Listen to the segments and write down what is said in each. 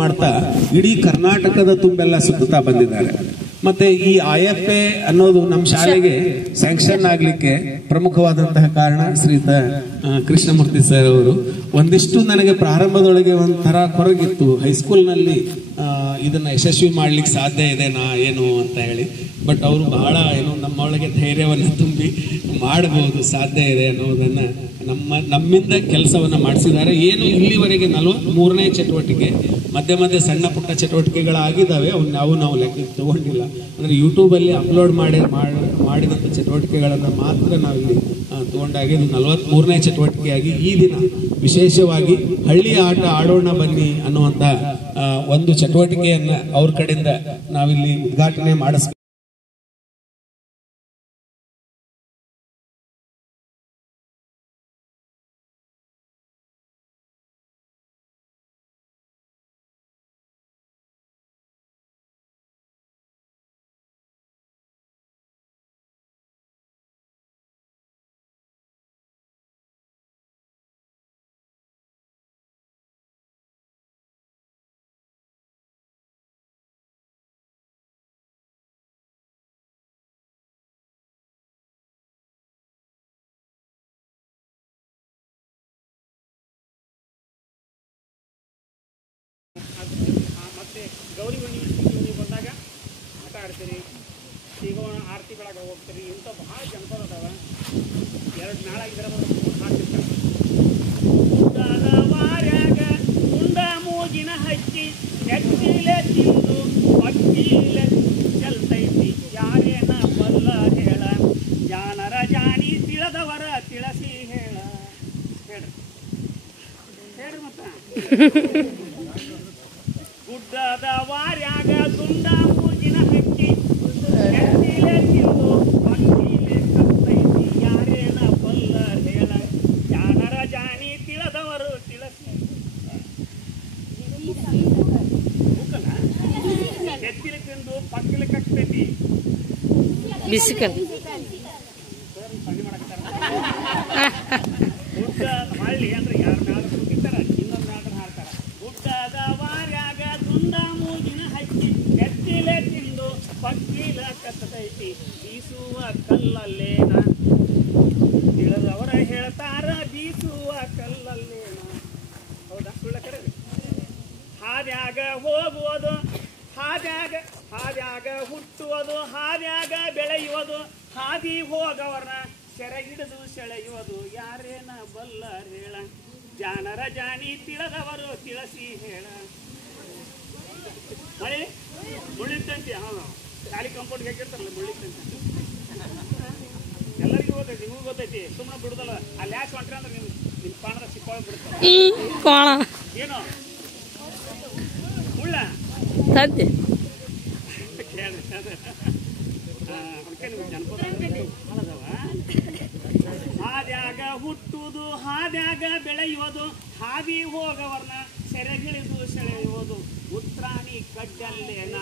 ಮಾಡ್ತಾ ಇಡೀ ಕರ್ನಾಟಕದ ತುಂಬೆಲ್ಲ ಸುತ್ತಾ ಬಂದಿದ್ದಾರೆ. ಮತ್ತೆ ಈ IFA ಅನ್ನೋದು ನಮ್ಮ ಶಾಲೆಗೆ ಸ್ಯಾಂಕ್ಷನ್ ಆಗ್ಲಿಕ್ಕೆ ಪ್ರಮುಖವಾದಂತಹ ಕಾರಣ ಶ್ರೀಯುತ ಕೃಷ್ಣಮೂರ್ತಿ ಸರ್ ಅವರು. ಒಂದಿಷ್ಟು ನನಗೆ ಪ್ರಾರಂಭದೊಳಗೆ ಒಂಥರ ಕೊರಗಿತ್ತು, ಹೈಸ್ಕೂಲ್ ನಲ್ಲಿ ಇದನ್ನ ಯಶಸ್ವಿ ಮಾಡ್ಲಿಕ್ಕೆ ಸಾಧ್ಯ ಇದೆ ಏನು ಅಂತ ಹೇಳಿ. ಬಟ್ ಅವರು ಬಹಳ ನಮ್ಮೊಳಗೆ ಧೈರ್ಯವನ್ನು ತುಂಬಿ ಮಾಡಬಹುದು, ಸಾಧ್ಯ ಇದೆ ಅನ್ನೋದನ್ನ ನಮ್ಮಿಂದ ಕೆಲಸವನ್ನ ಮಾಡಿಸಿದ್ದಾರೆ. ಏನು ಇಲ್ಲಿವರೆಗೆ 43ನೇ ಚಟುವಟಿಕೆ, ಮಧ್ಯೆ ಮಧ್ಯೆ ಸಣ್ಣ ಪುಟ್ಟ ಚಟುವಟಿಕೆಗಳಾಗಿದ್ದಾವೆ, ನಾವು ಲೆಕ್ಕಕ್ಕೆ ತಗೊಂಡಿಲ್ಲ. ಅಂದ್ರೆ ಯೂಟ್ಯೂಬ್ ಅಲ್ಲಿ ಅಪ್ಲೋಡ್ ಮಾಡಿದಂತ ಚಟುವಟಿಕೆಗಳನ್ನ ಮಾತ್ರ ನಾವಿಲ್ಲಿ ತಗೊಂಡಾಗಿ ಇದು 43ನೇ ಚಟುವಟಿಕೆಯಾಗಿ ಈ ದಿನ ವಿಶೇಷವಾಗಿ ಹಳ್ಳಿ ಆಟ ಆಡೋಣ ಬನ್ನಿ ಅನ್ನುವಂತ ಒಂದು ಚಟುವಟಿಕೆಯನ್ನ ಅವ್ರ ಕಡೆಯಿಂದ ನಾವಿಲ್ಲಿ ಉದ್ಘಾಟನೆ ಮಾಡಿಸ್ತೀವಿ. ಮತ್ತೆ ಗೌರಿ ಹುಣ್ಣಿ ಬಂದಾಗ ಆಟ ಆಡ್ತೀರಿ, ಈಗ ಆರತಿಗಳಾಗ ಹೋಗ್ತೀರಿ. ಇಂಥ ಭಾಳ ಜನಪದ ಅದಾವ. 2 ನಾಳಾಗಿದ್ರೆ ಹಾಡ್ತಿರ್ತಾರೆ. ಉಂಡಾದ ವಾರ್ಯಾಗ ಉಂಡ ಮೂಗಿನ ಹಚ್ಚಿ ಎಕ್ಕಿಲೆ ತಿಂದು ಅಕ್ಕಿಲೆ ಚೆಲ್ತೈತಿ, ಯಾರೇನ ಬಲ್ಲ ಹೇಳ, ಜಾನರ ಜಾನಿ ತಿಳಿದವರ ತಿಳಿಸಿ ಹೇಳ. ಹೇಳ್ರಿ ಮತ್ತ ಗುಡ್ಡದ ವಾರ್ಯಾಗ ದುಂಡ ಮೂಗಿನ ಹಕ್ಕಿ ಎತ್ತಿಲೆ ತಿಂದು ಅಕ್ಕಿಲೆ ಕತ್ತೈತಿ, ಯಾರೇನ ಬಲ್ಲ ಹೇಳ, ಜಾನರ ಜಾನಿ ತಿಳಿದವರು ತಿಳಿಸಿ. ಎತ್ತಿಲೆ ತಿಂದು ಪಕ್ಕಿಲೆ ಕತ್ತೈತಿ ಬಿಸಿಕಲ್ ಗುಡ್ಡ ಹಳ್ಳಿ ಅಂದ್ರೆ ಯಾರು ನಾಡ ಕೂತಿರ್ತಾರ, ಇನ್ನೊಂದು ನಾಡ ಹಾಡ್ತಾರ. ಗುಡ್ಡದ ವಾರ್ಯಾಗ ದುಂಡ ಮೂಗಿನ ಹಕ್ಕಿ ಎತ್ತಿಲೆ ತಿಂದು ಪಕ್ಕಿಲ ಕತ್ತೈತಿ, ಬೀಸುವ ಕಲ್ಲಲ್ಲೇನ, ತಿಳಿದವರ ಹೇಳ್ತಾರ ಬೀಸುವ ಕಲ್ಲಲ್ಲೇನ. ಹೌದಾ ಸುಳ್ಳ ಕರೆ? ಹಾದ್ಯಾಗ ಹೋಗುವುದು, ಹಾದ್ಯಾಗ ಹುಟ್ಟುವುದು, ಹಾದ್ಯಾಗ ಬೆಳೆಯುವುದು, ಹಾದಿ ಹೋಗವರ ಸೆರೆಗಿಡಿದು ಸೆಳೆಯುವುದು, ಯಾರೇನ ಬಲ್ಲ ಹೇಳ, ಜಾನರ ಜಾನಿ ತಿಳಿದವರು ತಿಳಿಸಿ ಹೇಳ. ಮಳೆ ಮುಳ್ಳಿತ್ತಂತೆ, ಖಾಲಿ ಕಂಪೌಂಡ್ ಹಾಕಿರ್ತಾರಲ್ಲ ಮುಳ್ಳಿತ್ತಂತೆ, ಎಲ್ಲರಿಗೂ ಗೊತ್ತೈತಿ, ನಿಮಗೂ ಗೊತ್ತೈತಿ. ಸುಮ್ಮನೆ ಬಿಡುದಲ್ಲ, ಅಲ್ಲಿ ಯಾಕೆ ಹೊಂಟ್ರಿ ಅಂದ್ರೆ ನಿಮ್ಮ ಪಾಣದ ಸಿಕ್ಕೊಳ್ಳಿ ಬಿಡುತ್ತೆ. ಏನು ಮುಳ್ಳ ಕೇಳಿ ಜನಪದ ಅದಾವ. ಹಾದ್ಯಾಗ ಹುಟ್ಟುವುದು, ಹಾದ್ಯಾಗ ಬೆಳೆಯುವುದು, ಹಾದಿ ಹೋಗವರ್ನ ಸೆರೆಗಿಳಿದು ಸೆಳೆಯುವುದು, ಉತ್ರಾಣಿ ಕಡ್ಡಲ್ಲೇನ.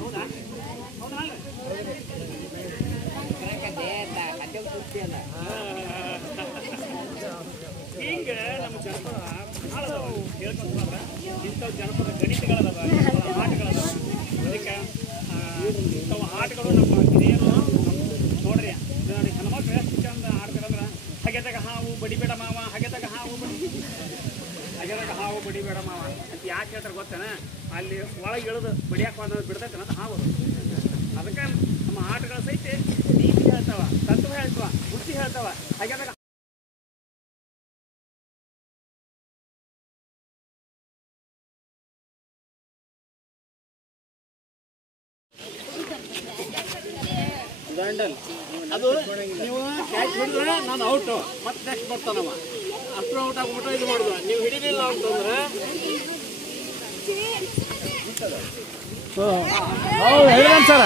ಹೌದಾ ಹೌದಲ್ಲ? ಹಿಂಗ ನಮ್ಮ ಜನಪದ ಭಾಳ ಅದಾವ. ಹೇಳ್ಕೊಂಡ್ರೆ ಇಂಥವು ಜನಪದ ಗಣಿತಗಳದಾವ, ಆಟಗಳದಾವ. ಅದಕ್ಕೆ ಇಂಥವು ಆಟಗಳು ನಮ್ಮ ಹಿರಿಯರು ನೋಡ್ರಿ ನೋಡಿ ಹನುಮಂತ ಎಷ್ಟು ಚಂದ ಆಡ್ತಾರಂದ್ರೆ, ಹಗೆದಾಗ ಹಾವು ಬಡಿಬೇಡ ಮಾವ, ಹಗೆದಾಗ ಹಾವು ಬಡಿಬೇಡ ಮಾವ ಅಂತ ಯಾಕೆ ಹೇಳ್ತಾರೆ ಗೊತ್ತೇನ? ಅಲ್ಲಿ ಒಳಗೆ ಇಳಿದು ಬಡಿಯಾಕ ಬಿಡ್ತೈತೆ ಅಂತ ಹಾವು. ಅದಕ್ಕೆ ನಮ್ಮ ಆಟಗಳ ಸಹಿತ ನೀತಿ ಹೇಳ್ತಾವ, ತತ್ವ ಹೇಳ್ತಾವ, ಬುದ್ಧಿ ಹೇಳ್ತಾವ. ಹಗೆದಾಗ ಅದು ನೀವು ಕ್ಯಾಚ್ ಹಿಡಿದ್ರೆ ನಾನು ಔಟು, ಮತ್ತೆ ನೆಕ್ಸ್ಟ್ ಬರ್ತಾನವ. ಅಷ್ಟು ಔಟ್ ಆಗ್ಬಿಟ್ಟು ಇದು ಮಾಡುದು. ನೀವು ಹಿಡಿಲಿಲ್ಲ ಅಂತಂದ್ರೆ ಹೌದು ಹೇಳಿ ಸರ.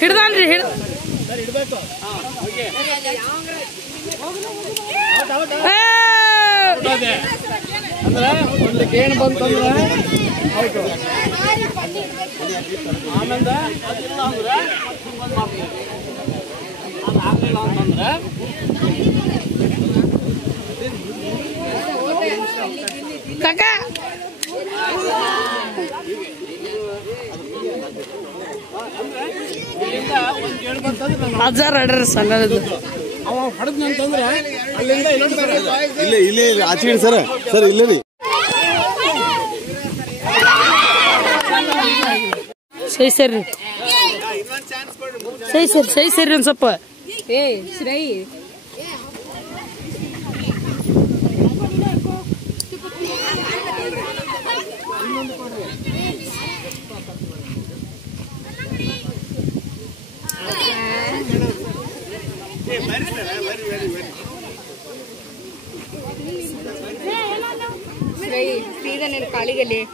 ಹಿಡ್ದಾನ್ರಿ ಅಂದ್ರೆ ಒಂದಕ್ಕೆ ಏನು ಬಂತಂದ್ರೆ ಆಯ್ತು ಆನಂದ ಅದಿಲ್ಲ ಅಂದ್ರೆ ಅದಾಗಲಿಲ್ಲ ಅಂತಂದ್ರೆ ಕಾಕ ಹಜಾರ್ ಆರ್ಡರ್ ಸಣ್ಣದು ಅವ ಹೊಡೆದ್ನಂತಂದ್ರೆ ಅಲ್ಲಿಂದ ಇಲ್ಲೇ ಆಚೆ ಸರ್ ಸರ್ ಇಲ್ಲೇ ರೀ ಸೈ ಸರಿ ಒಂದ್ ಸ್ವಲ್ಪ ಶ್ರೈ ಸೀದಾ ನೀನು ಕಾಲಿಗಲ್ಲಿ